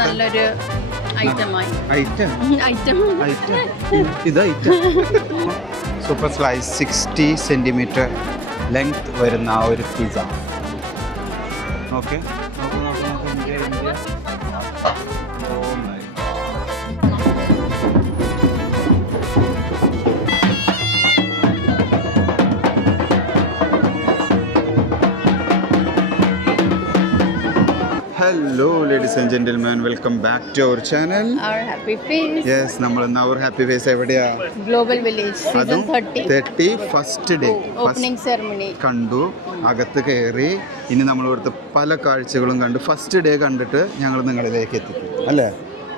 നല്ലൊരു ഐറ്റം. ഇത് item super slice 60 centimetre length വരുന്ന ആ ഒരു pizza. Okay, India. Oh my Hello ladies and gentlemen, welcome back to our channel. Our happy face. Yes, നമ്മൾ ഇന്ന് our happy face എവിടെയാ? Global Village season 30 first day opening ceremony കണ്ടു. അകത്ത് കയറി ഇനി നമ്മൾ ഇവിടുത്തെ പല കാഴ്ചകളും കണ്ടു. ഫസ്റ്റ് ഡേ കണ്ടിട്ട് ഞങ്ങൾ നിങ്ങളിലേക്ക് എത്തിക്കും അല്ലേ?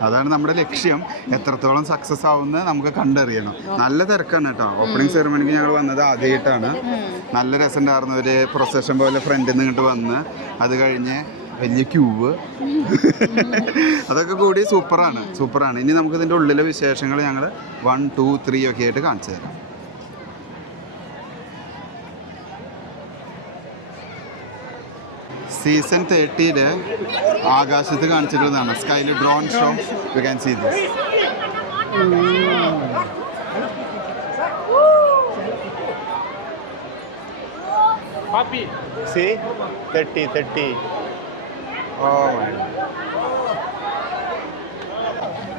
അതാണ് നമ്മുടെ ലക്ഷ്യം. എത്രത്തോളം സക്സസ് ആവുമെന്ന് നമുക്ക് കണ്ടറിയണം. നല്ല തിരക്കാണ് കേട്ടോ. ഓപ്പണിംഗ് സെറമണിക്ക് ഞങ്ങൾ വന്നത് ആദ്യമായിട്ടാണ്. നല്ല രസമുണ്ടായിരുന്നു. ഒരു പ്രൊസഷൻ പോലെ ഫ്രണ്ടിൽ നിന്ന് ഇങ്ങോട്ട് വന്ന് അത് കഴിഞ്ഞ് വലിയ ക്യൂവ് അതൊക്കെ കൂടി സൂപ്പറാണ്. ഇനി നമുക്ക് ഇതിൻ്റെ ഉള്ളിലെ വിശേഷങ്ങൾ ഞങ്ങൾ 1, 2, 3 ഒക്കെ ആയിട്ട് കാണിച്ചു തരാം. സീസൺ 30 ആകാശത്ത് കാണിച്ചിട്ടുള്ളതാണ്. സ്കൈയിൽ drone show. You can see this. See 30.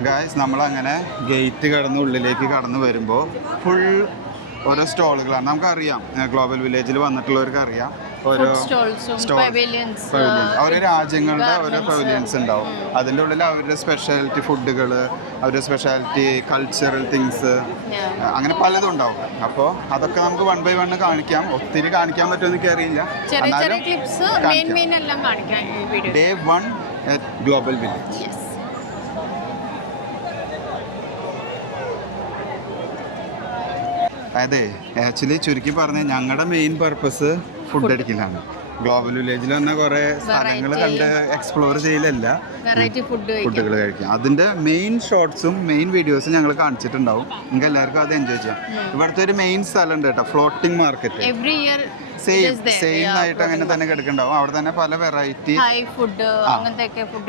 Guys, നമ്മളങ്ങനെ ഗേറ്റ് കടന്ന് ഉള്ളിലേക്ക് കടന്നു വരുമ്പോൾ ഫുൾ ഓരോ സ്റ്റോളുകളാണ്. നമുക്കറിയാം, ഗ്ലോബൽ വില്ലേജിൽ വന്നിട്ടുള്ളവർക്ക് അറിയാം ഓരോ ഓരോ രാജ്യങ്ങളുടെ ഓരോ പവലിയൻസ് ഉണ്ടാവും. അതിൻ്റെ ഉള്ളിൽ അവരുടെ സ്പെഷ്യാലിറ്റി ഫുഡുകൾ, അവരുടെ സ്പെഷ്യാലിറ്റി കൾച്ചറൽ തിങ്സ്, അങ്ങനെ പലതും ഉണ്ടാവും. അപ്പോൾ അതൊക്കെ നമുക്ക് 1 by 1 കാണിക്കാം. ഒത്തിരി കാണിക്കാൻ പറ്റുമെന്ന് എനിക്ക് അറിയില്ല. Day 1 at global village. അതെ, ആക്ച്വലി ചുരുക്കി പറഞ്ഞാൽ ഞങ്ങളുടെ മെയിൻ പർപ്പസ് ഫുഡ് അടിക്കലാണ്. ഗ്ലോബൽ വില്ലേജിൽ വന്ന കുറേ സ്ഥലങ്ങൾ കണ്ട് എക്സ്പ്ലോർ ചെയ്യലല്ല, ഫുഡുകൾ കഴിക്കാം. അതിൻ്റെ മെയിൻ ഷോർട്സും മെയിൻ വീഡിയോസും ഞങ്ങൾ കാണിച്ചിട്ടുണ്ടാവും. നിങ്ങൾക്ക് എല്ലാവർക്കും അത് എൻജോയ് ചെയ്യാം. ഇവിടുത്തെ ഒരു മെയിൻ സ്ഥലം ഉണ്ട് കേട്ടോ, ഫ്ലോട്ടിംഗ് മാർക്കറ്റ്. സെയിം ആയിട്ട് അങ്ങനെ തന്നെ കിടക്കുന്നുണ്ടാവും. അവിടെ തന്നെ പല വെറൈറ്റി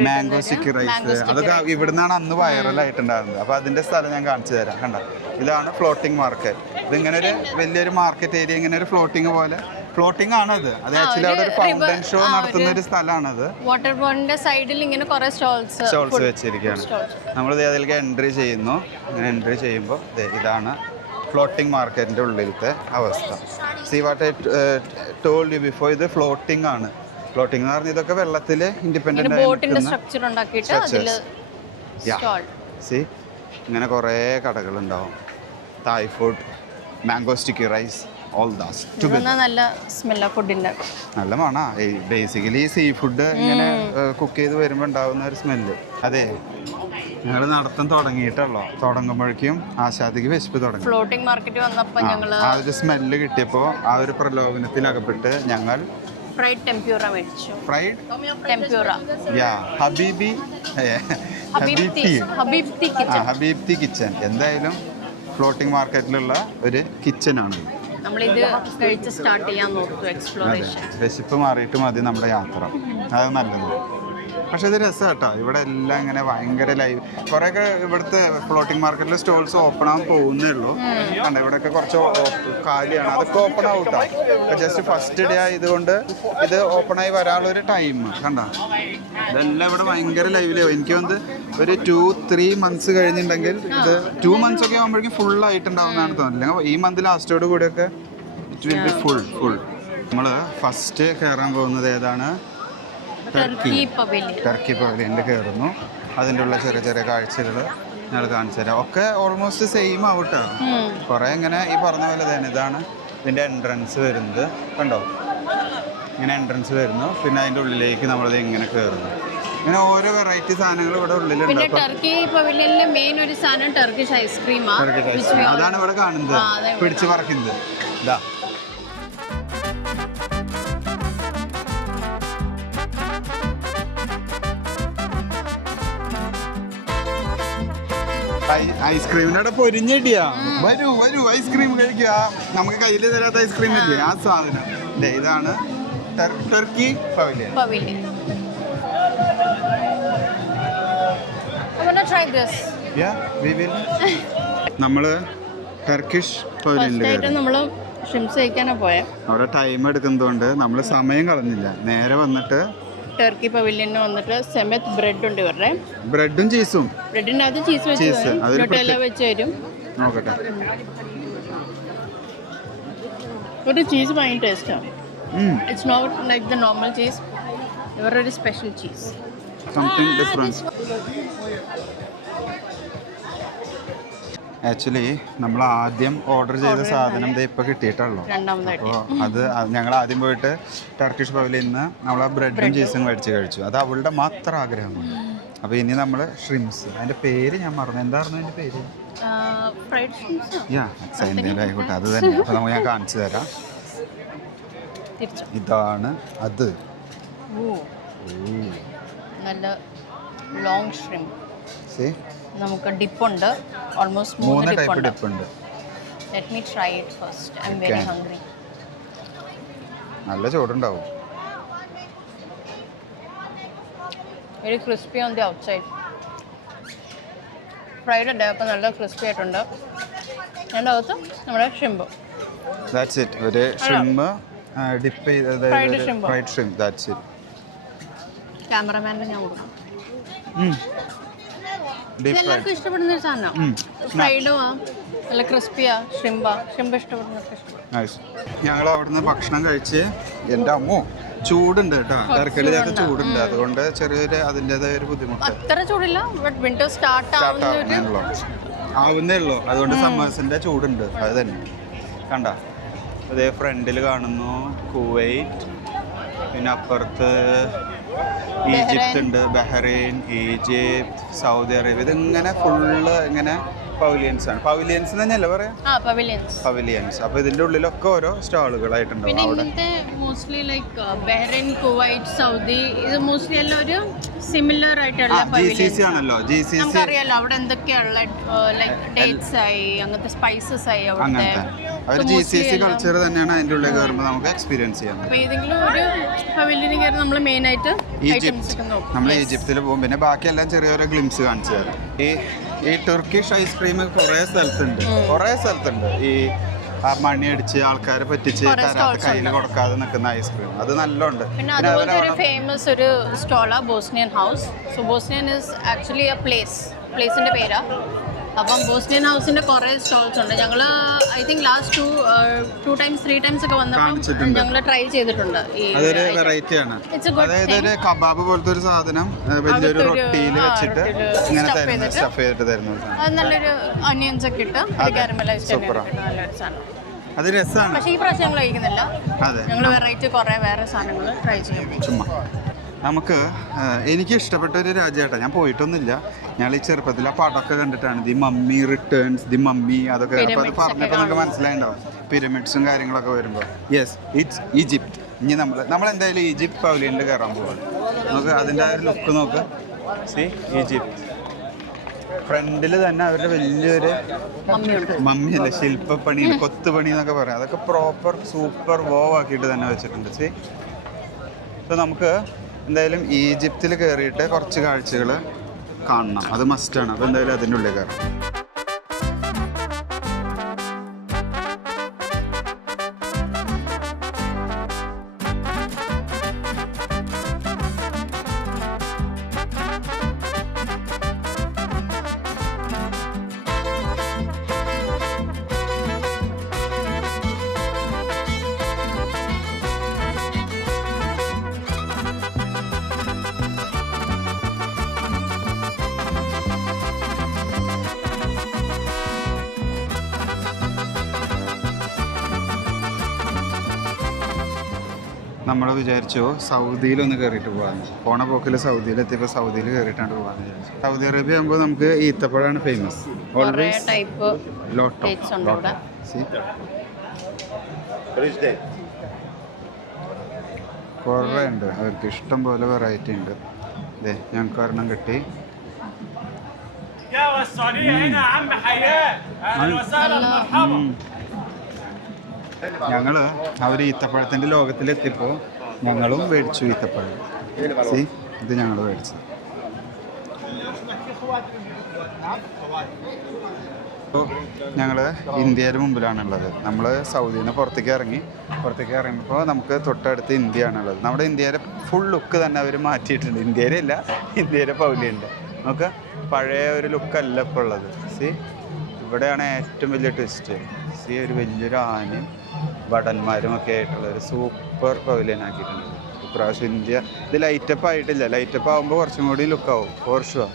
മാംഗോ സ്റ്റിക്കി റൈസ്, അതൊക്കെ ഇവിടുന്നാണ് അന്ന് വൈറലായിട്ടുണ്ടായിരുന്നത്. അപ്പോൾ അതിൻ്റെ സ്ഥലം ഞാൻ കാണിച്ചു തരാം. കണ്ടോ, ഇതാണ് ഫ്ലോട്ടിംഗ് മാർക്കറ്റ്. ഇതിങ്ങനെ ഒരു വലിയൊരു മാർക്കറ്റ് ഏരിയ, ഇങ്ങനെ ഒരു ഫ്ലോട്ടിംഗ് ആണത്. അത് ആക്ച്വലി അവിടെ ഒരു ഫൗണ്ടൻ ഷോ നടത്തുന്ന ഒരു സ്ഥലമാണത്. വാട്ടർഫോളിന്റെ സൈഡിൽ ഇങ്ങനെ കുറേ സ്റ്റോൾസ് വെച്ചിരിക്കുകയാണ്. നമ്മൾ അതിലേക്ക് എൻട്രി ചെയ്യുന്നു. അങ്ങനെ എൻട്രി ചെയ്യുമ്പോൾ ഇതാണ് ഫ്ലോട്ടിംഗ് മാർക്കറ്റിൻ്റെ ഉള്ളിലത്തെ അവസ്ഥ. See what I told you before, ഇത് ഫ്ലോട്ടിംഗ് ആണ്. ഫ്ലോട്ടിംഗ് എന്ന് പറഞ്ഞാൽ ഇതൊക്കെ വെള്ളത്തിൽ ഇൻഡിപെൻഡൻ്റ് സീ ഇങ്ങനെ കുറേ കടകളുണ്ടാവും. Thai food, mango sticky rice, all that. നല്ല സ്മെല്ല ഫുഡിന്റെ. നല്ല മണാ. ബേസിക്കലി സീ ഫുഡ് ഇങ്ങനെ കുക്ക് ചെയ്ത് വരുമ്പോൾ ഉണ്ടാകുന്ന ഒരു സ്മെല്ല്. അതെ, ഞങ്ങൾ നടത്തം തുടങ്ങുമ്പോഴേക്കും ആശാദിക്ക് വിശപ്പ് തുടങ്ങി. ഫ്ലോട്ടിംഗ് മാർക്കറ്റ് വന്നപ്പോൾ ഞങ്ങൾ ആ ഒരു സ്മെല്ല് കിട്ടിയപ്പോൾ ആ ഒരു പ്രലോഭനത്തിൽ അകപ്പെട്ട് ഞങ്ങൾ ഫ്രൈഡ് ടെമ്പൂറ മേടിച്ചു. ഹബീബ്തി കിച്ചൻ. എന്തായാലും ഫ്ലോട്ടിംഗ് മാർക്കറ്റിലുള്ള ഒരു കിച്ചനാണ്. നമ്മളിത് കഴിച്ച് സ്റ്റാർട്ട് ചെയ്യാൻ നോക്കും എക്സ്പ്ലോറേഷൻ. വിശപ്പ് മാറിയിട്ട് മതി നമ്മുടെ യാത്ര, അത് നല്ലത്. പക്ഷെ ഇത് രസം കേട്ടോ. ഇവിടെ എല്ലാം ഇങ്ങനെ ഭയങ്കര ലൈവ്. കുറേയൊക്കെ ഇവിടുത്തെ ഫ്ലോട്ടിംഗ് മാർക്കറ്റിലെ സ്റ്റോൾസ് ഓപ്പൺ ആവാൻ പോകുന്നേ ഉള്ളൂ. കണ്ട, ഇവിടെയൊക്കെ കുറച്ച് കാലിയാണ്. അതൊക്കെ ഓപ്പൺ ആവട്ടോ. ഇപ്പം ജസ്റ്റ് ഫസ്റ്റ് ഡേ ആയതുകൊണ്ട് ഇത് ഓപ്പണായി വരാനുള്ളൊരു ടൈം കണ്ട. ഇതെല്ലാം ഇവിടെ ഭയങ്കര ലൈവിലാവും. എനിക്ക് വന്ന് ഒരു 2-3 months കഴിഞ്ഞിട്ടുണ്ടെങ്കിൽ ഇത് 2 months ഒക്കെ ആകുമ്പോഴേക്കും ഫുൾ ആയിട്ടുണ്ടാവുന്നതാണ് തോന്നുന്നില്ല. ഈ മന്ത് ലാസ്റ്റോട് കൂടിയൊക്കെ ഇറ്റ് വിൽ ബി ഫുൾ. നമ്മൾ ഫസ്റ്റ് കയറാൻ പോകുന്നത് ഏതാണ്? ടർക്കി പവലിയനിൽ കയറുന്നു. അതിൻ്റെ ഉള്ള ചെറിയ ചെറിയ കാഴ്ചകൾ ഞങ്ങൾ കാണിച്ചു തരാം. ഒക്കെ ഓൾമോസ്റ്റ് സെയിം ആവട്ടോ. കുറേ ഇങ്ങനെ ഈ പറഞ്ഞ പോലെ തന്നെ. ഇതാണ് ഇതിൻ്റെ എൻട്രൻസ് വരുന്നത്. കണ്ടോ, ഇങ്ങനെ എൻട്രൻസ് വരുന്നു. പിന്നെ അതിൻ്റെ ഉള്ളിലേക്ക് നമ്മളത് ഇങ്ങനെ കയറുന്നു. ഇങ്ങനെ ഓരോ വെറൈറ്റി സാധനങ്ങൾ ഇവിടെ ഉള്ളിലുണ്ട്. ടർക്കി പവലിയനിലെ മെയിൻ ഒരു സാധനം ടർക്കിഷ് ഐസ്ക്രീമാണ്. അതാണ് ഇവിടെ കാണുന്നത്, പിടിച്ചു പറക്കുന്നത്. ഇതാ ഐസ്ക്രീമിനോടെ പൊരിഞ്ഞിടിയാ. വരൂ ഐസ്ക്രീം കഴിക്കുക. നമുക്ക് കയ്യിൽ തരാത്ത ഐസ്ക്രീം ഇല്ലേ, ആ സാധനം. ഇതാണ് Turkey pavilion. try this. Yeah, we will. നമ്മൾ ടർക്കിഷ് പവലിയനിൽ ഫസ്റ്റ് ആയിട്ട് നമ്മൾ ഷ്രിംപ്സ് കഴിക്കാനാണ് പോയത്. അവിടെ ടൈം എടുക്കുന്നതുകൊണ്ട് നമ്മൾ സമയം കളഞ്ഞില്ല, നേരെ വന്നിട്ട് ടർക്കി പവലിയനിൽ വന്നിട്ട് സെമത്ത് ബ്രെഡ് ഉണ്ട് ഇവരുടെ. ബ്രെഡും ചീസും. ബ്രെഡിൻ്റെ അത് ചീസ് വെച്ച് ന്യൂട്ടെല്ല വെച്ച് തരും. നോക്കട്ടെ. ഒരു ചീസ് ഭയങ്കര ടേസ്റ്റാണ്. It's not like the normal cheese, ഇവരുടെ ഒരു special cheese, something different. Actually നമ്മൾ ആദ്യം ഓർഡർ ചെയ്ത സാധനം ഇത് ഇപ്പോൾ കിട്ടിയിട്ടുള്ളൂ. അപ്പോൾ അത് ഞങ്ങൾ ആദ്യം പോയിട്ട് ടർക്കിഷ് പവലിൽ നിന്ന് നമ്മൾ ആ ബ്രെഡും ചീസും മേടിച്ച് കഴിച്ചു. അത് അവളുടെ മാത്രം ആഗ്രഹമാണ്. അപ്പോൾ ഇനി നമ്മൾ ഷ്രിംസ്, അതിൻ്റെ പേര് ഞാൻ മറന്നു, എന്തായിരുന്നു അതിൻ്റെ പേര്? എന്തായാലും ആയിക്കോട്ടെ, അത് തന്നെ. അപ്പോൾ നമുക്ക് ഞാൻ കാണിച്ചു തരാം. ഇതാണ് അത്. നല്ല ലോങ് ഷ്രിംപ്. നമുക്ക് ഡിപ്പുണ്ട്, ഓൾമോസ്റ്റ് 3 ടൈപ്പ് ഡിപ്പുണ്ട്. Let me try it first. I am very hungry. നല്ല ചൂടുണ്ടാവും. Very crispy on the outside. Fried ഉണ്ട്, അപ്പോൾ നല്ല ക്രിസ്പി ആയിട്ടുണ്ട്. അതിൻ്റെ അകത്ത് നമ്മുടെ ഷ്രിംപ്. That's it. ഒരു ഷ്രിംപ് ഡിപ്പ് ചെയ്ത് ഫ്രൈഡ് ഷ്രിംപ്. That's it. ക്യാമറമാനിന് ഞാൻ കൊടുക്കാം. എല്ലാവർക്കും ഇഷ്ടപ്പെടുന്ന ഒരു സാധനം. ഫ്രൈഡും നല്ല ക്രിസ്പിയാ. ഷ്രിംപ് ഇഷ്ടപ്പെടുന്നവർക്ക് ഇഷ്ടപ്പെടും. ഞങ്ങൾ അവിടുന്ന് ഭക്ഷണം കഴിച്ച്, എൻ്റെ അമ്മോ ചൂടുണ്ട് കേട്ടോ, ടർക്കിയിലൊക്കെ ചൂടുണ്ട്. അതുകൊണ്ട് ചെറിയൊരു അതിൻ്റെതായ ഒരു ബുദ്ധിമുട്ട്. അത്ര ചൂടില്ല, ബട്ട് വിന്റർ സ്റ്റാർട്ട് ആവുന്നേ ഉള്ളൂ. അതുകൊണ്ട് സമ്മേഴ്സിൻ്റെ ചൂടുണ്ട്. അത് തന്നെ കണ്ട. അതേ ഫ്രണ്ടിൽ കാണുന്നു കുവൈറ്റ്, പിന്നെ അപ്പുറത്ത് ഈജിപ്ത് ഉണ്ട്, ബഹ്റൈൻ, ഈജിപ്ത്, സൗദി അറേബ്യ. ഇതിങ്ങനെ ഫുള്ള് ഇങ്ങനെ പവലിയൻസ് ആണ്. പവലിയൻസ് തന്നെയല്ലേ പറയാ? പവലിയൻസ്. അപ്പൊ ഇതിന്റെ ഉള്ളിലൊക്കെ ഓരോ സ്റ്റാളുകളായിട്ടുണ്ടാവും. ഇങ്ങനത്തെ mostly like Bahrain, Kuwait, Saudi, ഇത് മോസ്റ്റ്ലി എല്ലാം ഒരു സിമിലർ ആയിട്ടുള്ള GCC ആണല്ലോ. GCC നമുക്കറിയാലോ അവിടെ എന്തൊക്കെയുള്ള ലൈക്ക് ഡേറ്റ്സ് ആയി, അങ്ങനത്തെ സ്പൈസസ് ആയി അവിടുത്തെ. അവർ GCC കൾച്ചർ തന്നെയാണ് അതിന്റെ ഉള്ളിൽ കയറുമ്പോൾ നമുക്ക് എക്സ്പീരിയൻസ് ചെയ്യാം. അപ്പോൾ ഏതെങ്കിലും ഒരു പവലിയനിൽ കയറി നമ്മൾ മെയിൻ ആയിട്ട് നമ്മൾ ഈജിപ്തിൽ പോകും. പിന്നെ ബാക്കിയെല്ലാം ചെറിയൊരു ഗ്ലിംസ് കാണിച്ചു തരാം. ഈ ടർക്കിഷ് ഐസ്ക്രീം കുറേ സ്ഥലത്തുണ്ട്. ഈ മണി അടിച്ച് ആൾക്കാരെ പറ്റിച്ച് കയ്യിൽ കൊടുക്കാതെ നിൽക്കുന്ന ഐസ്ക്രീം, അത് നല്ലോണ്ട്. പിന്നെ അതുപോലെ ഒരു ഫേമസ് ഒരു സ്റ്റോളാ Bosnian house. So Bosnian is actually a പ്ലേസിന്റെ പേരാ. അപ്പം ബോസ്നിയൻ ഹൗസിന്റെ കുറേ സ്റ്റോൾസ് ഉണ്ട്. ഞങ്ങൾ ഐ തിങ്ക് ലാസ്റ്റ് 2 times ഒക്കെ വന്നപ്പോൾ ഞങ്ങൾ ട്രൈ ചെയ്തിട്ടുണ്ട്. അതൊരു വെറൈറ്റി ആണ്. അതായത് ഒരു കബാബ് പോലത്തെ ഒരു സാധനം വലിയൊരു റൊട്ടിയിൽ വെച്ചിട്ട് ഇങ്ങനെ സ്റ്റഫ് ചെയ്തിട്ട് തരുന്നത്. അത് നല്ലൊരു ഒനിയൻസ് ഒക്കെ ഇട്ട് അത് രസമാണ്. പക്ഷേ ഈ പ്രാവശ്യം ഞങ്ങൾ കഴിക്കുന്നില്ല. ഞങ്ങൾ വെറൈറ്റി കുറേ വേറെ സാധനങ്ങൾ ട്രൈ ചെയ്യും. ചുമ്മാ നമുക്ക് എനിക്ക് ഇഷ്ടപ്പെട്ട ഒരു രാജ്യമായിട്ടാണ്. ഞാൻ പോയിട്ടൊന്നുമില്ല. ഞങ്ങൾ ഈ ചെറുപ്പത്തിൽ ആ പടമൊക്കെ കണ്ടിട്ടാണ് the mummy returns, the mummy, അതൊക്കെ. അപ്പോൾ അത് പറഞ്ഞപ്പോൾ നമുക്ക് മനസ്സിലായിട്ടുണ്ടാവും പിരമിഡ്സും കാര്യങ്ങളൊക്കെ വരുമ്പോൾ. Yes, it's Egypt. ഇനി നമ്മൾ എന്തായാലും ഈജിപ്ത് പവലിയനിൽ കയറാൻ പോകും. നമുക്ക് അതിൻ്റെ ആ ഒരു ലുക്ക് നോക്ക്. C Egypt. ഫ്രണ്ടിൽ തന്നെ അവരുടെ വലിയൊരു മമ്മിയല്ല, ശില്പപ്പണി, കൊത്തുപണി എന്നൊക്കെ പറയാം. അതൊക്കെ പ്രോപ്പർ സൂപ്പർ ആക്കിയിട്ട് തന്നെ വെച്ചിട്ടുണ്ട്. സി, അപ്പോൾ നമുക്ക് എന്തായാലും ഈജിപ്തിൽ കയറിയിട്ട് കുറച്ച് കാഴ്ചകൾ കാണണം. അത് മസ്റ്റാണ്. അപ്പോൾ എന്തായാലും അതിൻ്റെ ഉള്ളിൽ കയറാം. നമ്മൾ വിചാരിച്ചു സൗദിയിലൊന്ന് കയറിയിട്ട് പോകാമെന്ന്. പോണ പോക്കിൽ സൗദിയിലെത്തിയപ്പോൾ സൗദിയിൽ കയറിയിട്ടാണ് പോകാമെന്ന് വിചാരിച്ചു. സൗദി അറേബ്യ ആകുമ്പോൾ നമുക്ക് ഈത്തപ്പഴമാണ് ഫേമസ്. കുറേ ഉണ്ട്, അവർക്ക് ഇഷ്ടം പോലെ വെറൈറ്റി ഉണ്ട്. അതെ, ഞങ്ങൾക്ക് ഒരെണ്ണം കിട്ടി. ഞങ്ങൾ അവർ ഈത്തപ്പഴത്തിൻ്റെ ലോകത്തിലെത്തിയപ്പോൾ ഞങ്ങളും മേടിച്ചു ഈത്തപ്പഴം. സി, ഇത് ഞങ്ങൾ മേടിച്ചു. ഞങ്ങൾ ഇന്ത്യയുടെ മുമ്പിലാണുള്ളത്. നമ്മൾ സൗദിയിൽ നിന്ന് പുറത്തേക്ക് ഇറങ്ങിയപ്പോൾ നമുക്ക് തൊട്ടടുത്ത് ഇന്ത്യയാണുള്ളത്. നമ്മുടെ ഇന്ത്യയുടെ ഫുൾ ലുക്ക് തന്നെ അവർ മാറ്റിയിട്ടുണ്ട്. ഇന്ത്യയിലല്ല, ഇന്ത്യയുടെ പൗലിയുണ്ട്. നമുക്ക് പഴയ ഒരു ലുക്കല്ല ഇപ്പോൾ ഉള്ളത്. സി, ഇവിടെയാണ് ഏറ്റവും വലിയ ട്വിസ്റ്റ്. സി, ഒരു വലിയൊരു ആനയും ഭടന്മാരും ഒക്കെ ആയിട്ടുള്ള ഒരു സൂപ്പർ പവലിയൻ ആക്കിയിട്ടുണ്ട് ഇപ്രാവശ്യം ഇന്ത്യ. ഇത് ലൈറ്റപ്പ് ആയിട്ടില്ല. ലൈറ്റപ്പ് ആകുമ്പോൾ കുറച്ചും കൂടി ലുക്കാവും ഫോർ ഷുവർ.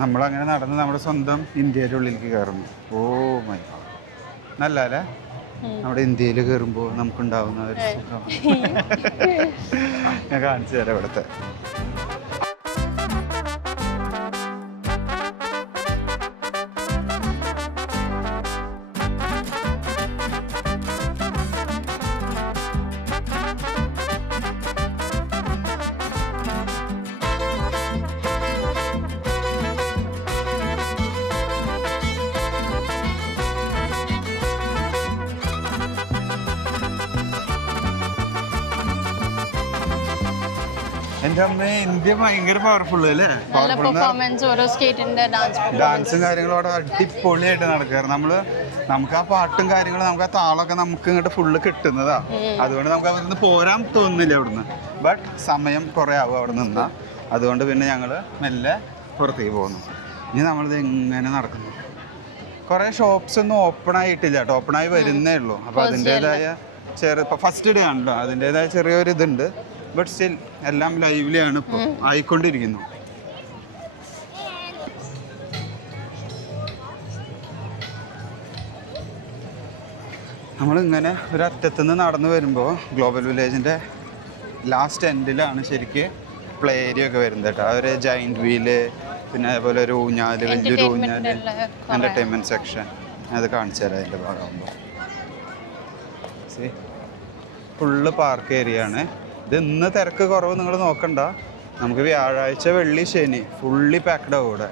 നമ്മളങ്ങനെ നടന്ന് നമ്മുടെ സ്വന്തം ഇന്ത്യയുടെ ഉള്ളിലേക്ക് കയറുന്നു. ഓ മൈ, നല്ല അല്ലേ നമ്മുടെ ഇന്ത്യയിൽ കയറുമ്പോൾ നമുക്കുണ്ടാവുന്ന ഒരു സുഖം. ഞാൻ കാണിച്ചു തരാം ഇവിടുത്തെ. എൻ്റെ അമ്മ, ഇന്ത്യ ഭയങ്കര പവർഫുൾ അല്ലേ? ഡാൻസും കാര്യങ്ങളും അവിടെ അടിപൊളിയായിട്ട് നടക്കാറ്. നമുക്ക് ആ പാട്ടും കാര്യങ്ങളും നമുക്ക് ആ താളമൊക്കെ നമുക്ക് ഇങ്ങോട്ട് ഫുള്ള് കിട്ടുന്നതാ. അതുകൊണ്ട് നമുക്ക് അവിടുന്ന് പോരാൻ തോന്നുന്നില്ല അവിടുന്ന്. ബട്ട് സമയം കുറേ ആവും അവിടെ നിന്നാ. അതുകൊണ്ട് പിന്നെ ഞങ്ങൾ മെല്ലെ പുറത്തേക്ക് പോകുന്നു. ഇനി നമ്മളിത് എങ്ങനെ നടക്കുന്നു. കുറേ ഷോപ്സ് ഒന്നും ഓപ്പൺ ആയിട്ടില്ല കേട്ടോ, ഓപ്പണായി വരുന്നേ ഉള്ളൂ. അപ്പോൾ അതിൻ്റേതായ ഇപ്പോൾ ഫസ്റ്റ് ഡേ ആണല്ലോ, അതിൻ്റേതായ ചെറിയൊരു ഇതുണ്ട്. ബട്ട് സ്റ്റിൽ എല്ലാം ലൈവ്ലിയാണ് ഇപ്പോൾ ആയിക്കൊണ്ടിരിക്കുന്നു. നമ്മളിങ്ങനെ ഒരു അറ്റത്തുനിന്ന് നടന്നു വരുമ്പോൾ ഗ്ലോബൽ വില്ലേജിൻ്റെ ലാസ്റ്റ് എൻഡിലാണ് ശരിക്ക് പ്ലേ ഏരിയ ഒക്കെ വരുന്നത് കേട്ടോ. ഒരു ജൈൻറ്റ് വീല്, പിന്നെ അതേപോലെ ഒരു ഊഞ്ഞാല്, വലിയൊരു ഊഞ്ഞാല്, എൻ്റർടൈൻമെൻറ്റ് സെക്ഷൻ. അത് കാണിച്ചു തരാം അതിൻ്റെ ഭാഗമാകുമ്പോൾ. ഫുള്ള് പാർക്ക് ഏരിയ ആണ് ഇത്. ഇന്ന് തിരക്ക് കുറവ് നിങ്ങൾ നോക്കണ്ട. നമുക്ക് വ്യാഴാഴ്ച, വെള്ളി, ശനി ഫുള്ളി പാക്ക്ഡ് ആവും ഇവിടെ.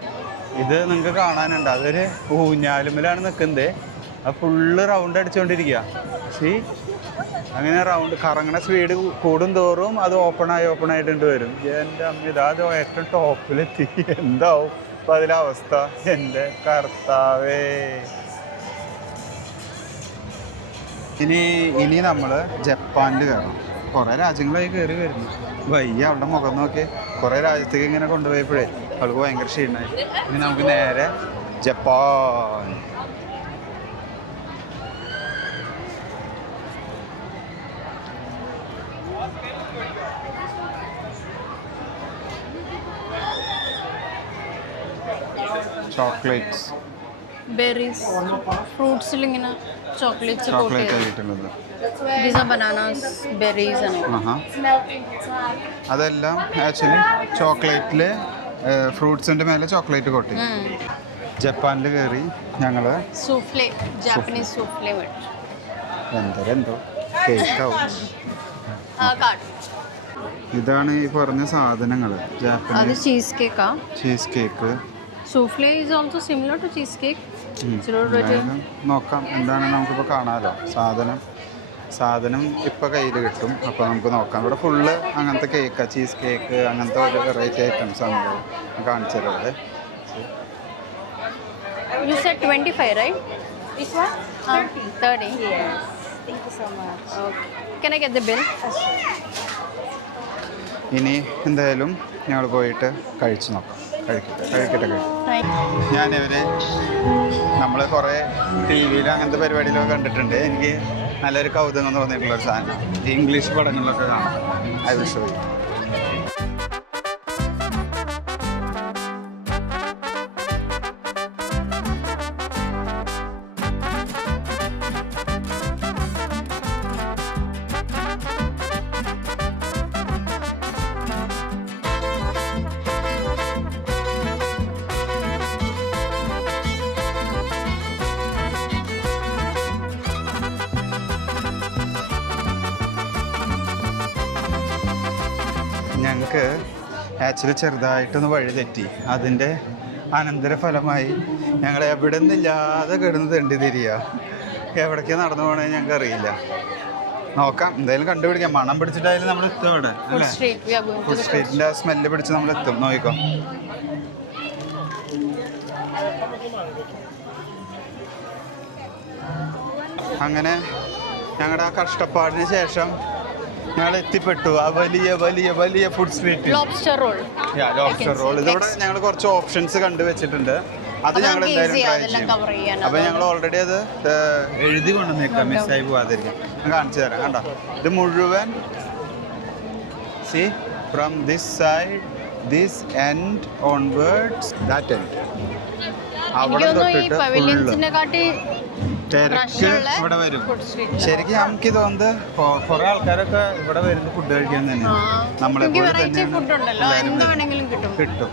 ഇത് നിങ്ങൾക്ക് കാണാനുണ്ട്, അതൊരു ഊഞ്ഞാലുമ്മലാണ് നിൽക്കുന്നത്. അത് ഫുള്ള് റൗണ്ട് അടിച്ചുകൊണ്ടിരിക്കുക. സി, അങ്ങനെ റൗണ്ട് കറങ്ങണ സ്പീഡ് കൂടും തോറും അത് ഓപ്പണായിട്ടുണ്ട് വരും. എൻ്റെ അമ്മ, ഇതാ ഏറ്റവും ടോപ്പിലെത്തി. എന്താവും അപ്പം അതിലവസ്ഥ? എൻ്റെ കർത്താവേ. ഇനി നമ്മൾ ജപ്പാനിൽ കയറണം. കുറേ രാജ്യങ്ങളായി കയറി വരുന്നു. വയ്യ, അവിടെ മുഖം നോക്കി കുറേ രാജ്യത്തേക്ക് ഇങ്ങനെ കൊണ്ടുപോയപ്പോഴേ അവൾക്ക് ഭയങ്കര ക്ഷീണമായി. ഇനി നമുക്ക് നേരെ ജപ്പാൻ. ചോക്ലേറ്റ്സ്, ബെറീസ്, ഫ്രൂട്ട്സിൽ ഇങ്ങനെ ചോക്ലേറ്റ് ആയിട്ടുള്ളത്. Bananas, berries. അതെല്ലാം ആക്ച്വലി ചോക്ലേറ്റിൽ ഫ്രൂട്ട്സിൻ്റെ മേലെ ചോക്ലേറ്റ് കൊട്ടി. ജപ്പാനിൽ കയറി ഞങ്ങൾ സൂഫ്ലേ, ജാപ്പനീസ് സൂഫ്ലേ എന്തോ കേക്കാവും. ഇതാണ് ഈ പറഞ്ഞ സാധനങ്ങൾ. Japanese cheesecake. Souffle is also similar to cheesecake. നോക്കാം, എന്താണ് നമുക്കിപ്പോൾ കാണാമല്ലോ. സാധനം ഇപ്പോൾ കയ്യിൽ കിട്ടും. അപ്പോൾ നമുക്ക് നോക്കാം. ഇവിടെ ഫുള്ള് അങ്ങനത്തെ കേക്കാണ്, ചീസ് കേക്ക്, അങ്ങനത്തെ ഒരു വെറൈറ്റി ഐറ്റംസ് ആണ് കാണിച്ചു തരുന്നത്. You said 25, right? This one? 30. Yes. Thank you so much. Okay. Can I get the bill? ഇനി എന്തായാലും ഞങ്ങൾ പോയിട്ട് കഴിച്ച് നോക്കാം. കഴിക്കട്ടെ. ഞാനിവരെ നമ്മൾ കുറേ ടി വിയിൽ അങ്ങനത്തെ പരിപാടിയിലൊക്കെ കണ്ടിട്ടുണ്ട്. എനിക്ക് നല്ലൊരു കൗതുകം തോന്നിയിട്ടുള്ളൊരു സാധനം ഇംഗ്ലീഷ് പടങ്ങളിലൊക്കെ കാണാം. I will show you. ഞങ്ങൾക്ക് ആക്ച്വലി ചെറുതായിട്ടൊന്ന് വഴി തെറ്റി. അതിൻ്റെ അനന്തരഫലമായി ഞങ്ങൾ എവിടെ നിന്നില്ലാതെ കിടന്ന് തെണ്ടി തിരിയുക. എവിടേക്ക് നടന്നു പോകണമെന്ന് ഞങ്ങൾക്ക് അറിയില്ല. നോക്കാം, എന്തായാലും കണ്ടുപിടിക്കാം. മണം പിടിച്ചിട്ടായാലും നമ്മൾ എത്തും അവിടെ Food അല്ലേ? street. We are going to food the food സ്ട്രീറ്റിന്റെ സ്മെല്ല് പിടിച്ച് നമ്മൾ എത്തും. നോക്കിക്കോ. അങ്ങനെ ഞങ്ങളുടെ ആ കഷ്ടപ്പാടിന് ശേഷം ഞങ്ങൾ എത്തിപ്പെട്ടു ആ വലിയ വലിയ വലിയ ഫുഡ് സ്ട്രീറ്റിൽ. Lobster roll. ലോബ്സ്റ്റർ റോൾ ഇതിവിടെ ഞങ്ങൾ കുറച്ച് ഓപ്ഷൻസ് കണ്ടുവച്ചിട്ടുണ്ട്. അത് ഞങ്ങൾ എന്തായാലും ട്രൈ ചെയ്യും. കവർ ചെയ്യാൻ. അപ്പൊ ഞങ്ങൾ ഓൾറെഡി അത് എഴുതി കൊണ്ടുവന്നേക്കാം, മിസ്സായി പോവാതിരിക്കാം. ഞാൻ കാണിച്ചു തരാം. കണ്ടോ, ഇത് മുഴുവൻ C from this side this end onwards that end അവിടെ തൊട്ടിട്ട് ഫുള്ള് തിരക്ക് ഇവിടെ വരും. ശരിക്കും നമുക്ക് തോന്നുന്നത് കുറെ ആൾക്കാരൊക്കെ ഇവിടെ വരുന്നത് ഫുഡ് കഴിക്കാൻ തന്നെയാണ്. നമ്മളെപ്പോലെ തന്നെയാണ് കിട്ടും.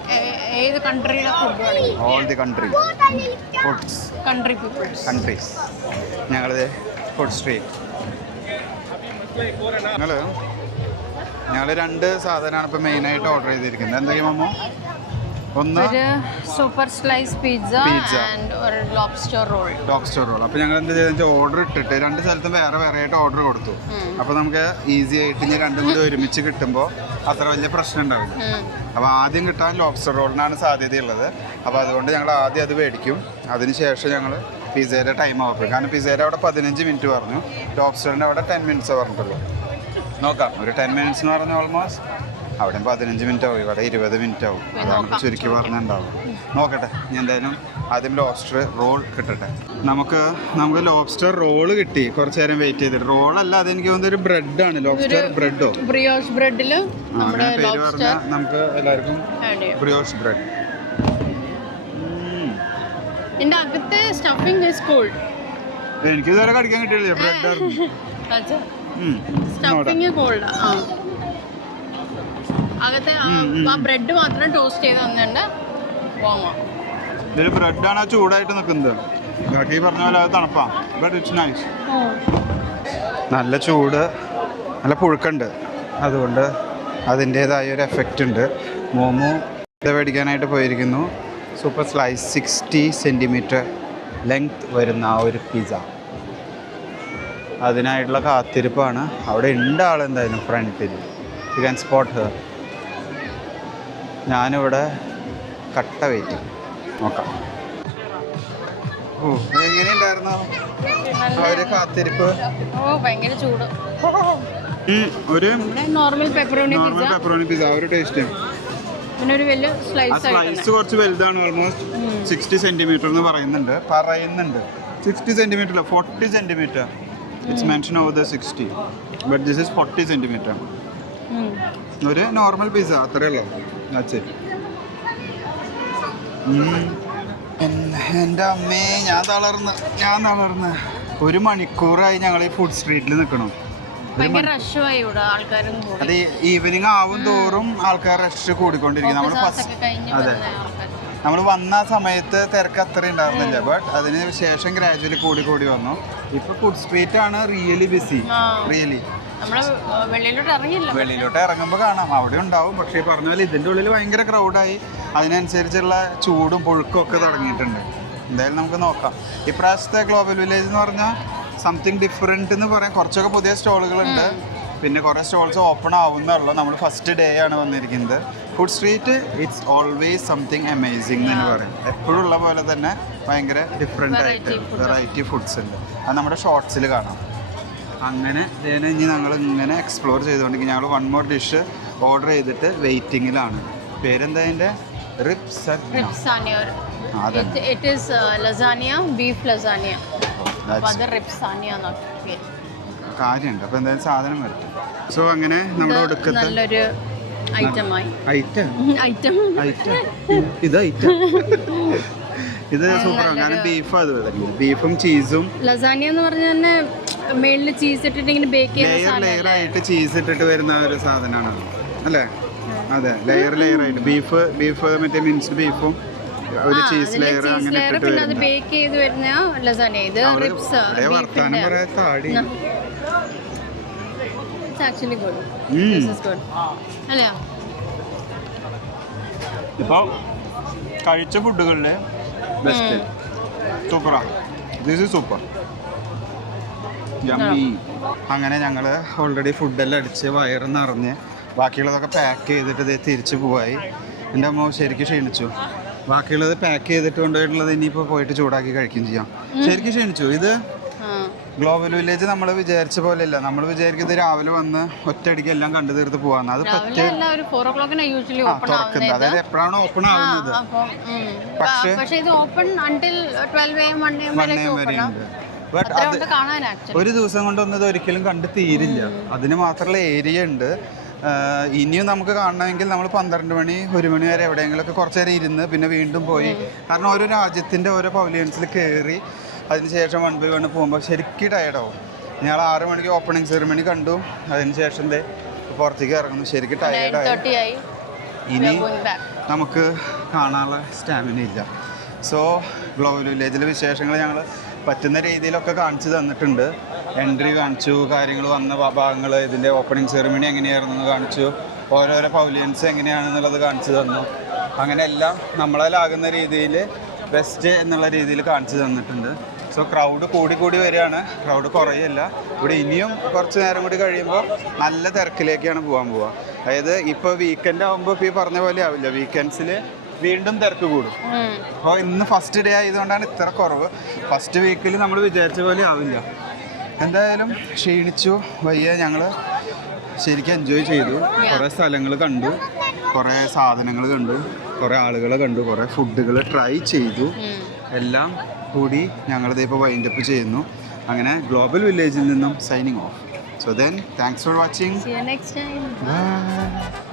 ഏത് കൺട്രിയുടെ ഫുഡ് വേണമെങ്കിലും. All the country foods countries. ഞങ്ങളത് ഫുഡ് സ്ട്രീറ്റ്. ഞങ്ങൾ 2 സാധനമാണ് ഇപ്പോൾ മെയിനായിട്ട് ഓർഡർ ചെയ്തിരിക്കുന്നത്. എന്തൊക്കെയാ മമ്മോ? ഒന്ന് സൂപ്പർ സ്ലൈസ് പിസ്സ ആൻഡ് ഒരു ലോബ്സ്റ്റർ റോൾ. അപ്പോൾ ഞങ്ങൾ എന്ത് ചെയ്തെന്ന് വെച്ചാൽ ഓർഡർ ഇട്ടിട്ട് 2 സ്ഥലത്തും വേറെ വേറെ ആയിട്ട് ഓർഡർ കൊടുത്തു. അപ്പോൾ നമുക്ക് ഈസി ആയിട്ട് ഇനി രണ്ടും കൂടി ഒരുമിച്ച് കിട്ടുമ്പോൾ അത്ര വലിയ പ്രശ്നം ഉണ്ടാവില്ല. അപ്പോൾ ആദ്യം കിട്ടാൻ ലോബ്സ്റ്റർ റോളിനാണ് സാധ്യതയുള്ളത്. അപ്പോൾ അതുകൊണ്ട് ഞങ്ങൾ ആദ്യം അത് മേടിക്കും. അതിനുശേഷം ഞങ്ങൾ പിസ്സയുടെ ടൈം ആവും. കാരണം പിസ്സയുടെ അവിടെ 15 മിനിറ്റ് പറഞ്ഞു, ലോബ്സ്റ്ററിൻ്റെ അവിടെ 10 മിനിറ്റ്സ് പറഞ്ഞിട്ടുള്ളൂ. നോക്കാം, ഒരു 10 മിനിറ്റ്സ് എന്ന് പറഞ്ഞാൽ ഓൾമോസ്റ്റ് അവിടെ 15 മിനിറ്റ് ആവും, ഇവിടെ 20 മിനിറ്റ് ആവും. അതാണ് ചുരുക്കി പറഞ്ഞിട്ടുണ്ടാവും. നോക്കട്ടെ, ഞാൻ എന്തായാലും ആദ്യം ലോബ്സ്റ്റർ റോൾ കിട്ടട്ടെ. നമുക്ക് ലോബ്സ്റ്റർ റോള് കിട്ടി. കുറച്ച് നേരം വെയിറ്റ് ചെയ്തിട്ട്. റോളല്ല, അതെനിക്ക് തോന്നുന്നത് ഒരു ബ്രെഡാണ്. ലോബ്സ്റ്റർ ബ്രെഡോ ബ്രിയോഷ് ബ്രെഡിൽ പേര് പറഞ്ഞാൽ നമുക്ക് എല്ലാവർക്കും ബ്രിയോഷ് ബ്രെഡ്. ഇതിന്റെ അകത്തെ സ്റ്റഫിംഗ് ഈസ് കോൾഡ്. എനിക്ക് ഇതുവരെ കടിക്കാൻ കിട്ടിയില്ല. Bread stuffing cold. അകത്തെ ആ ബ്രെഡ് മാത്രം ടോസ്റ്റ് ചെയ്ത് വന്നിട്ടുണ്ട്. ഇതിൽ ബ്രെഡാണ് ചൂടായിട്ട് നിൽക്കുന്നത്. ബാക്കി പറഞ്ഞ പോലെ അത് തണുപ്പാണ്. But it's nice. നല്ല ചൂട്, നല്ല പുഴുക്കുണ്ട്. അതുകൊണ്ട് അതിൻ്റേതായ ഒരു എഫക്റ്റ് ഉണ്ട്. മോമോ ഇത് മേടിക്കാനായിട്ട് പോയിരിക്കുന്നു. സൂപ്പർ സ്ലൈസ് 60 സെൻറ്റിമീറ്റർ ലെങ്ത് വരുന്ന ആ ഒരു പിസ്സ. അതിനായിട്ടുള്ള കാത്തിരിപ്പാണ്. അവിടെ ഉണ്ട് ആളെന്തായാലും ഫ്രണ്ടിൽ. You can spot her. ഞാനിവിടെ കട്ട വെയിറ്റ് നോക്കാം. ഓ, എങ്ങനെയുണ്ടായിരുന്നു ആ ഒരു കാത്തിരിപ്പ്? ഭയങ്കര ചൂട്. ഒരു നോർമൽ പെപ്പറോണി പിസ്സ ഒരു ടേസ്റ്റ്. പിന്നെ ഒരു വലിയ സ്ലൈസ് കുറച്ച് വലുതാണ്. ഓൾമോസ്റ്റ് 60 സെൻറ്റിമീറ്റർ എന്ന് പറയുന്നുണ്ട്. 60 സെൻറ്റിമീറ്റർ അല്ല, 40 centimetre. It's mention over the 60, but this is 40 centimetre. ഒരു നോർമൽ പിസ്സ അത്രേ ഉള്ളൂ. എൻ്റെ അമ്മേ, ഞാൻ തളർന്ന് 1 മണിക്കൂറായി ഞങ്ങൾ ഈ ഫുഡ് സ്ട്രീറ്റിൽ നിൽക്കണം. അത് ഈവനിങ് ആവും തോറും ആൾക്കാർ റഷ് കൂടിക്കൊണ്ടിരിക്കും. നമ്മൾ വന്ന സമയത്ത് തിരക്ക് അത്ര ഉണ്ടായിരുന്നില്ല. ബട്ട് അതിന് ശേഷം ഗ്രാജുവലി കൂടി വന്നു. ഇപ്പൊ ഫുഡ് സ്ട്രീറ്റ് ആണ് റിയലി ബിസി. റിയലി വെളിയിലോട്ട് ഇറങ്ങുമ്പോൾ കാണാം, അവിടെ ഉണ്ടാവും. പക്ഷേ ഈ പറഞ്ഞ പോലെ ഇതിൻ്റെ ഉള്ളിൽ ഭയങ്കര ക്രൗഡായി. അതിനനുസരിച്ചുള്ള ചൂടും പുഴുക്കും ഒക്കെ തുടങ്ങിയിട്ടുണ്ട്. എന്തായാലും നമുക്ക് നോക്കാം. ഇപ്രാവശ്യത്തെ ഗ്ലോബൽ വില്ലേജ് എന്ന് പറഞ്ഞാൽ സംതിങ് ഡിഫറെൻറ്റ് എന്ന് പറയാം. കുറച്ചൊക്കെ പുതിയ സ്റ്റോളുകളുണ്ട്. പിന്നെ കുറേ സ്റ്റോൾസ് ഓപ്പൺ ആവുന്നുള്ളൂ. നമ്മൾ ഫസ്റ്റ് ഡേ ആണ് വന്നിരിക്കുന്നത്. Food street it's always something amazing എന്ന് പറയും. എപ്പോഴും ഉള്ള പോലെ തന്നെ ഭയങ്കര ഡിഫറെൻ്റ് ആയിട്ട് വെറൈറ്റി ഫുഡ്സ് ഉണ്ട്. അത് നമ്മുടെ ഷോർട്സിൽ കാണാം. അങ്ങനെ ഇനി ഞങ്ങൾ ഇങ്ങനെ എക്സ്പ്ലോർ ചെയ്തുകൊണ്ടെങ്കിൽ ഞങ്ങൾ 1 more ഡിഷ് ഓർഡർ ചെയ്തിട്ട് വെയിറ്റിങ്ങിലാണ്. പേരെന്താ അതിൻ്റെ? കാര്യമുണ്ട്. അപ്പോൾ എന്തായാലും സാധനം വരും. സോ അങ്ങനെ നമ്മുടെ ഒടുക്കത്തെ ഇത് സൂപ്പറാണ്. കാരണം ബീഫ് അത് വരുന്നത്. ബീഫും ചീസും ലസാനിയ എന്ന് പറഞ്ഞാൽ തന്നെ മേളിൽ ചീസ് ഇട്ടിട്ട് ഇങ്ങനെ ബേക്ക് ചെയ്യുന്ന ലെയർ ആയിട്ട് ചീസ് ഇട്ടിട്ട് വരുന്ന ഒരു സാധനമാണ് അല്ലേ? അതെ, ലെയർ ആയിട്ട് ബീഫ് മറ്റേ മിൻസ്ഡ് ബീഫും ഒരു ചീസ് ലെയർ അങ്ങനെ പിന്നെ അത് ബേക്ക് ചെയ്ത് വരുന്ന ലസാനിയ. ഇത് റിബ്സ് വർത്താനം പറയാ താടി. It's actually good. This is good. അല്ലയോ? ഇപ്പോൾ കഴിച്ച ഫുഡുകളിലെ ബെസ്റ്റ്. സൂപ്പറാ. This is super. യമ്മി. അങ്ങനെ ഞങ്ങൾ ഓൾറെഡി ഫുഡെല്ലാം അടിച്ച് വയറ് നിറഞ്ഞ് ബാക്കിയുള്ളതൊക്കെ പാക്ക് ചെയ്തിട്ട് ഇത് തിരിച്ചു പോയി. എൻ്റെ അമ്മ ശരിക്കും ക്ഷീണിച്ചു. ബാക്കിയുള്ളത് പാക്ക് ചെയ്തിട്ട് കൊണ്ടുപോയിട്ടുള്ളത് ഇനിയിപ്പോൾ പോയിട്ട് ചൂടാക്കി കഴിക്കുകയും ചെയ്യാം. ശരിക്കും ക്ഷീണിച്ചു. ഇത് ഗ്ലോബൽ വില്ലേജ് നമ്മൾ വിചാരിച്ച പോലെ അല്ല. നമ്മൾ വിചാരിക്കുന്നത് രാവിലെ വന്ന് ഒറ്റയടിക്ക് എല്ലാം കണ്ടു തീർത്ത് പോകാന്ന്. അത് തുറക്കുന്നത്, അതായത് എപ്പോഴാണ് ഓപ്പൺ ആവുന്നത്. പക്ഷേ ഇത് ഓപ്പൺ അണ്ടിൽ 12 AM 1 AM വരെ ഉണ്ട്. ബട്ട് അത് ഒരു ദിവസം കൊണ്ടൊന്നും ഇത് ഒരിക്കലും കണ്ട് തീരില്ല. അതിന് മാത്രമുള്ള ഏരിയ ഉണ്ട്. ഇനിയും നമുക്ക് കാണണമെങ്കിൽ നമ്മൾ 12 മണി 1 മണി വരെ എവിടെയെങ്കിലുമൊക്കെ കുറച്ച് നേരം ഇരുന്ന് പിന്നെ വീണ്ടും പോയി. കാരണം ഓരോ രാജ്യത്തിൻ്റെ ഓരോ പവലിയൻസിൽ കയറി അതിനുശേഷം 1 by 1 പോകുമ്പോൾ ശരിക്കും ടയർഡാവും. ഞങ്ങൾ 6 മണിക്ക് ഓപ്പണിംഗ് സെറിമണി കണ്ടു. അതിനുശേഷം പുറത്തേക്ക് ഇറങ്ങുന്നു. ശരിക്കും ടയർഡായി. ഇനി നമുക്ക് കാണാനുള്ള സ്റ്റാമിന ഇല്ല. സോ ഗ്ലോബൽ വില്ലേജിലെ വിശേഷങ്ങൾ ഞങ്ങൾ പറ്റുന്ന രീതിയിലൊക്കെ കാണിച്ചു തന്നിട്ടുണ്ട്. എൻട്രി കാണിച്ചു, കാര്യങ്ങൾ വന്ന ഭാഗങ്ങൾ, ഇതിൻ്റെ ഓപ്പണിംഗ് സെറിമണി എങ്ങനെയായിരുന്നു എന്ന് കാണിച്ചു, ഓരോരോ പവലിയൻസ് എങ്ങനെയാണെന്നുള്ളത് കാണിച്ചു തന്നു. അങ്ങനെ എല്ലാം നമ്മളാലാകുന്ന രീതിയിൽ ബെസ്റ്റ് എന്നുള്ള രീതിയിൽ കാണിച്ചു തന്നിട്ടുണ്ട്. സോ ക്രൗഡ് കൂടി വരികയാണ്, ക്രൗഡ് കുറയല്ല. ഇവിടെ ഇനിയും കുറച്ച് നേരം കൂടി കഴിയുമ്പോൾ നല്ല തിരക്കിലേക്കാണ് പോവുക. അതായത് ഇപ്പോൾ വീക്കെൻഡ് ആകുമ്പോൾ ഇപ്പോൾ ഈ പറഞ്ഞ പോലെ ആവില്ല. വീക്കെൻഡ്സിൽ വീണ്ടും തിരക്ക് കൂടും. അപ്പോൾ ഇന്ന് ഫസ്റ്റ് ഡേ ആയതുകൊണ്ടാണ് ഇത്ര കുറവ്. ഫസ്റ്റ് വീക്കിൽ നമ്മൾ വിചാരിച്ച പോലെ ആവില്ല. എന്തായാലും ക്ഷീണിച്ചു വയ്യ. ഞങ്ങൾ ശരിക്കും എൻജോയ് ചെയ്തു. കുറേ സ്ഥലങ്ങൾ കണ്ടു, കുറേ സാധനങ്ങൾ കണ്ടു, കുറേ ആളുകളെ കണ്ടു, കുറേ ഫുഡുകൾ ട്രൈ ചെയ്തു. എല്ലാം കൂടി ഞങ്ങളിത് ഇപ്പോൾ വൈൻഡപ്പ് ചെയ്യുന്നു. അങ്ങനെ ഗ്ലോബൽ വില്ലേജിൽ നിന്നും signing off. So then thanks for watching. See you next time. Bye.